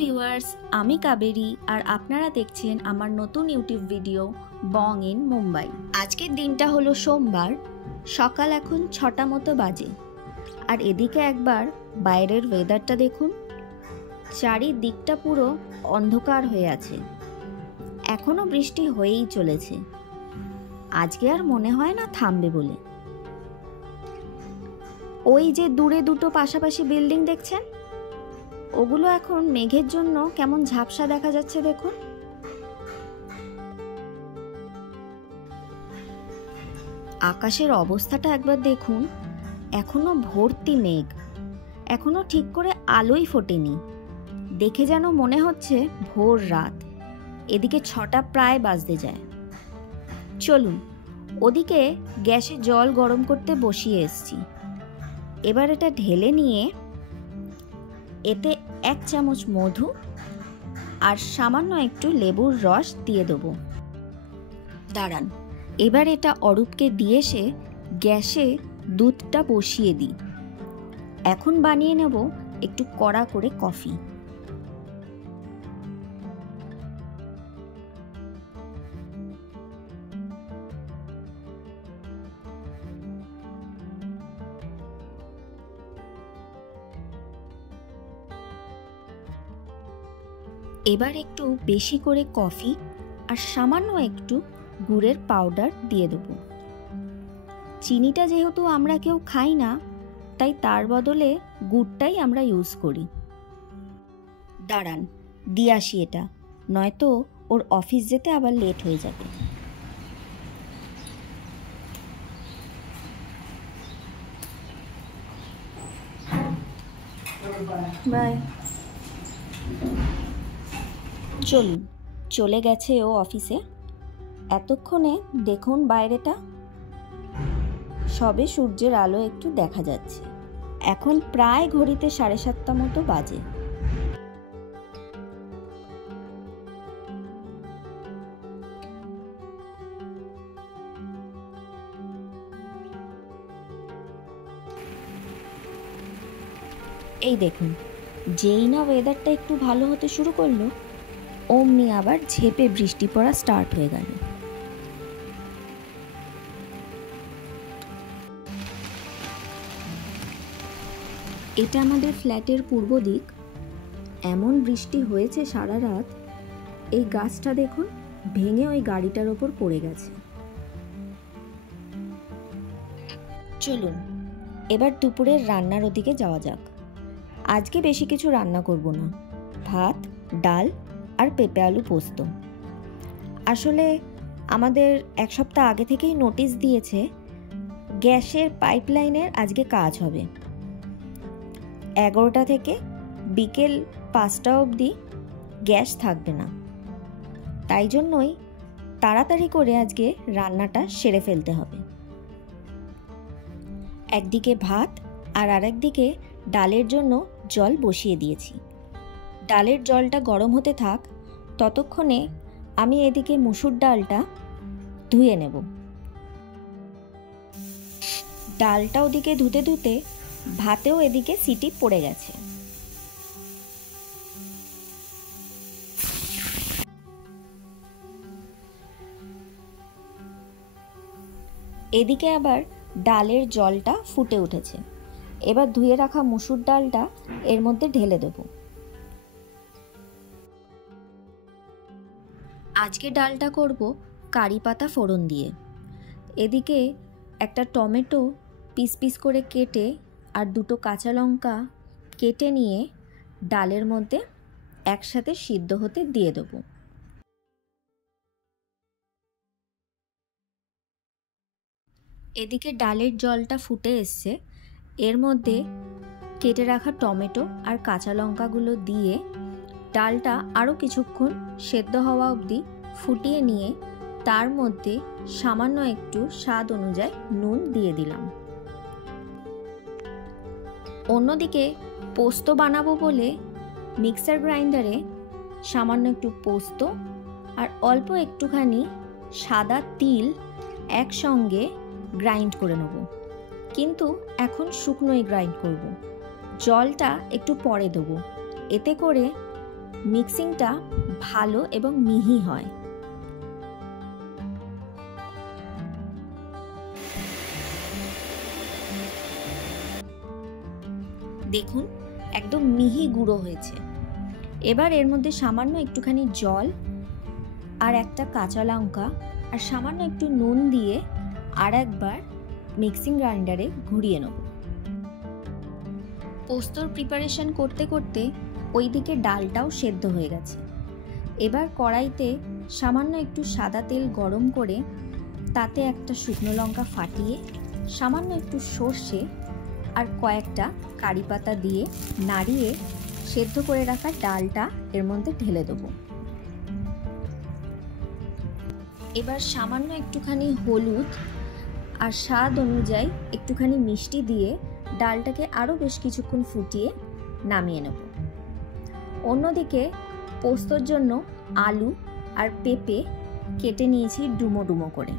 Viewers, আমি কাবেরী আর আপনারা দেখছেন আমার নতুন YouTube video Bong in Mumbai. আজকের দিনটা হলো সোমবার, সকাল এখন 6টা মতো বাজে। আর এদিকে একবার বাইরের ওয়েদারটা দেখুন, চারিদিকটা পুরো অন্ধকার হয়ে আছে। এখনো বৃষ্টি হয়েই চলেছে, আজকে আর মনে হয় না থামবে বলে। ওই যে দূরে দুটো পাশাপাশি বিল্ডিং দেখছেন, ওগুলো এখন মেঘের জন্য কেমন ঝাপসা দেখা যাচ্ছে দেখুন। আকাশের অবস্থাটা একবার দেখুন, এখনো ভর্তি মেঘ, এখনো ঠিক করে আলোই ফোটেনি। দেখে যেন মনে হচ্ছে ভোর রাত। এদিকে 6টা প্রায় বাজতে যায়। চলুন, ওদিকে গ্যাসে জল গরম করতে বসিয়ে এসছি। এবার এটা ঢেলে নিয়ে এতে 1 চামচ মধু আর সামান্য একটু লেবুর রস দিয়ে দেবো। দাঁড়ান, এবার এটা অরূপকে দিয়ে এসে গ্যাসে দুধটা বসিয়ে দিই। এখন বানিয়ে নেব একটু কড়া করে কফি। এবার একটু বেশি করে কফি আর সামান্য একটু গুড়ের পাউডার দিয়ে দেবো। চিনিটা যেহেতু আমরা কেউ খাই না, তাই তার বদলে গুড়টাই আমরা ইউজ করি। দাঁড়ান, দিয়ে আসি এটা, নয়তো ওর অফিস যেতে আবার লেট হয়ে যাবে। বাই। চলুন, চলে গেছে ও অফিসে। এতক্ষণে দেখুন বাইরেটা, সবে সূর্যের আলো একটু দেখা যাচ্ছে। এখন প্রায় ঘড়িতে 7:30 মতো বাজে। এই দেখুন, যেই না ওয়েদারটা একটু ভালো হতে শুরু করলো, অমনি আবার ঝেঁপে বৃষ্টি পড়া স্টার্ট হয়ে গেল। এটা আমাদের ফ্ল্যাটের পূর্ব দিক। এমন বৃষ্টি হয়েছে সারা রাত, এই গাছটা দেখুন ভেঙে ওই গাড়িটার ওপর পড়ে গেছে। চলুন, এবার দুপুরের রান্নার ওদিকে যাওয়া যাক। আজকে বেশি কিছু রান্না করব না, ভাত, ডাল আর পেঁপে আলু পোস্ত। আসলে আমাদের 1 সপ্তাহ আগে থেকেই নোটিশ দিয়েছে গ্যাসের পাইপলাইনের আজকে কাজ হবে। 11টা থেকে বিকেল 5টা অবধি গ্যাস থাকবে না। তাই জন্যই তাড়াতাড়ি করে আজকে রান্নাটা সেরে ফেলতে হবে। একদিকে ভাত আর আরেকদিকে ডালের জন্য জল বসিয়ে দিয়েছি। ডালের জলটা গরম হতে থাক, ততক্ষণে আমি এদিকে মুসুর ডালটা ধুয়ে নেব। ডালটা ওদিকে ধুতে ধুতে ভাতেও এদিকে সিটি পড়ে গেছে। এদিকে আবার ডালের জলটা ফুটে উঠেছে। এবার ধুয়ে রাখা মুসুর ডালটা এর মধ্যে ঢেলে দেব। আজকে ডালটা করব কারি পাতা ফোড়ন দিয়ে। এদিকে একটা টমেটো পিস পিস করে কেটে আর 2টো কাঁচা লঙ্কা কেটে নিয়ে ডালের মধ্যে একসাথে সিদ্ধ হতে দিয়ে দেব। এদিকে ডালের জলটা ফুটে এসছে, এর মধ্যে কেটে রাখা টমেটো আর কাঁচা লঙ্কাগুলো দিয়ে ডালটা আরও কিছুক্ষণ সেদ্ধ হওয়া অবধি ফুটিয়ে নিয়ে তার মধ্যে সামান্য একটু স্বাদ অনুযায়ী নুন দিয়ে দিলাম। অন্যদিকে পোস্ত বানাবো বলে মিক্সার গ্রাইন্ডারে সামান্য একটু পোস্ত আর অল্প একটুখানি সাদা তিল একসঙ্গে গ্রাইন্ড করে নেব। কিন্তু এখন শুকনোই গ্রাইন্ড করব। জলটা একটু পরে দেবো, এতে করে মিক্সিংটা ভালো এবং মিহি হয়। দেখুন একদম মিহি গুঁড়ো হয়েছে। এবার এর মধ্যে সামান্য একটুখানি জল আর একটা কাঁচা লঙ্কা আর সামান্য একটু নুন দিয়ে আর একবার মিক্সিং গ্রাইন্ডারে ঘুরিয়ে নেব। পোস্তর প্রিপারেশন করতে করতে ওইদিকে ডালটাও সেদ্ধ হয়ে গেছে। এবার কড়াইতে সামান্য একটু সাদা তেল গরম করে তাতে একটা শুকনো লঙ্কা ফাটিয়ে সামান্য একটু সর্ষে আর কয়েকটা কারি পাতা দিয়ে নাড়িয়ে সেদ্ধ করে রাখা ডালটা এর মধ্যে ঢেলে দেবো। এবার সামান্য একটুখানি হলুদ আর স্বাদ অনুযায়ী একটুখানি মিষ্টি দিয়ে ডালটাকে আরও বেশ কিছুক্ষণ ফুটিয়ে নামিয়ে নেব। অন্যদিকে পোস্তর জন্য আলু আর পেঁপে কেটে নিয়েছি ডুমো ডুমো করে।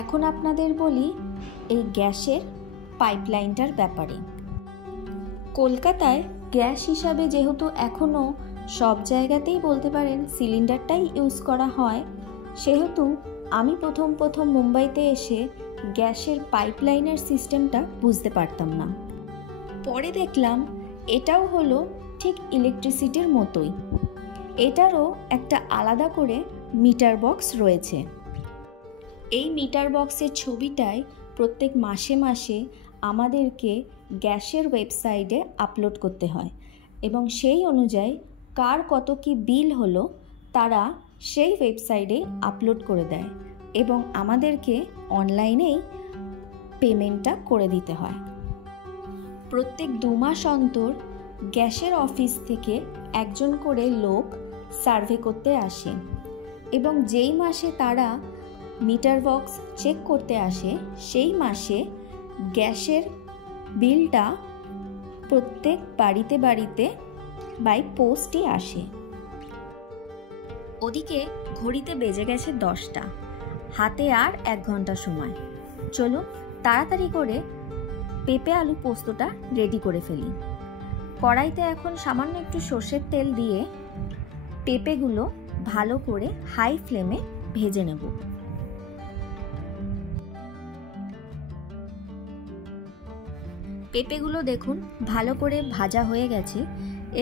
এখন আপনাদের বলি এই গ্যাসের পাইপলাইনটার ব্যাপারে। কলকাতায় গ্যাস হিসাবে যেহেতু এখনও সব জায়গাতেই বলতে পারেন সিলিন্ডারটাই ইউজ করা হয়, সেহেতু আমি প্রথম মুম্বাইতে এসে গ্যাসের পাইপলাইনের সিস্টেমটা বুঝতে পারতাম না। পরে দেখলাম এটাও হলো ঠিক ইলেকট্রিসিটির মতোই। এটারও একটা আলাদা করে মিটার বক্স রয়েছে। এই মিটার বক্সের ছবিটাই প্রত্যেক মাসে মাসে আমাদেরকে গ্যাসের ওয়েবসাইটে আপলোড করতে হয় এবং সেই অনুযায়ী কার কত কি বিল হলো তারা সেই ওয়েবসাইটে আপলোড করে দেয় এবং আমাদেরকে অনলাইনেই পেমেন্টটা করে দিতে হয়। প্রত্যেক 2 মাস অন্তর গ্যাসের অফিস থেকে একজন করে লোক সার্ভে করতে আসে এবং যেই মাসে তারা মিটার বক্স চেক করতে আসে সেই মাসে গ্যাসের বিলটা প্রত্যেক বাড়িতে বাড়িতে বাই পোস্টই আসে। ওদিকে ঘড়িতে বেজে গেছে 10টা, হাতে আর 1 ঘন্টা সময়। চলুন তাড়াতাড়ি করে পেঁপে আলু পোস্তটা রেডি করে ফেলি। কড়াইতে এখন সামান্য একটু সর্ষের তেল দিয়ে পেঁপেগুলো ভালো করে হাই ফ্লেমে ভেজে নেব। পেঁপেগুলো দেখুন ভালো করে ভাজা হয়ে গেছে।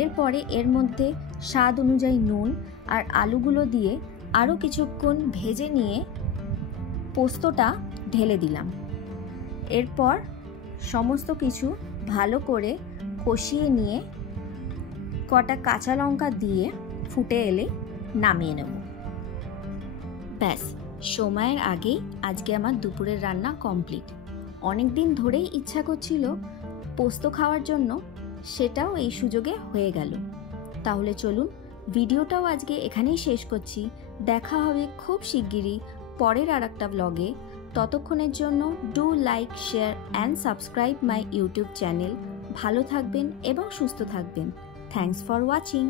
এরপরে এর মধ্যে স্বাদ অনুযায়ী নুন আর আলুগুলো দিয়ে আরও কিছুক্ষণ ভেজে নিয়ে পোস্তটা ঢেলে দিলাম। এরপর সমস্ত কিছু ভালো করে কষিয়ে নিয়ে কটা কাঁচা লঙ্কা দিয়ে ফুটে এলে নামিয়ে নেব। ব্যাস, সময়ের আগেই আজকে আমার দুপুরের রান্না কমপ্লিট। অনেক দিন ধরেই ইচ্ছা করছিল পোস্ত খাওয়ার জন্য, সেটাও এই সুযোগে হয়ে গেল। তাহলে চলুন ভিডিওটাও আজকে এখানেই শেষ করছি। দেখা হবে খুব শিগগিরই পরের আরেকটা ব্লগে। ততক্ষণের জন্য do like, share and subscribe my YouTube channel. ভালো থাকবেন এবং সুস্থ থাকবেন। Thanks for watching.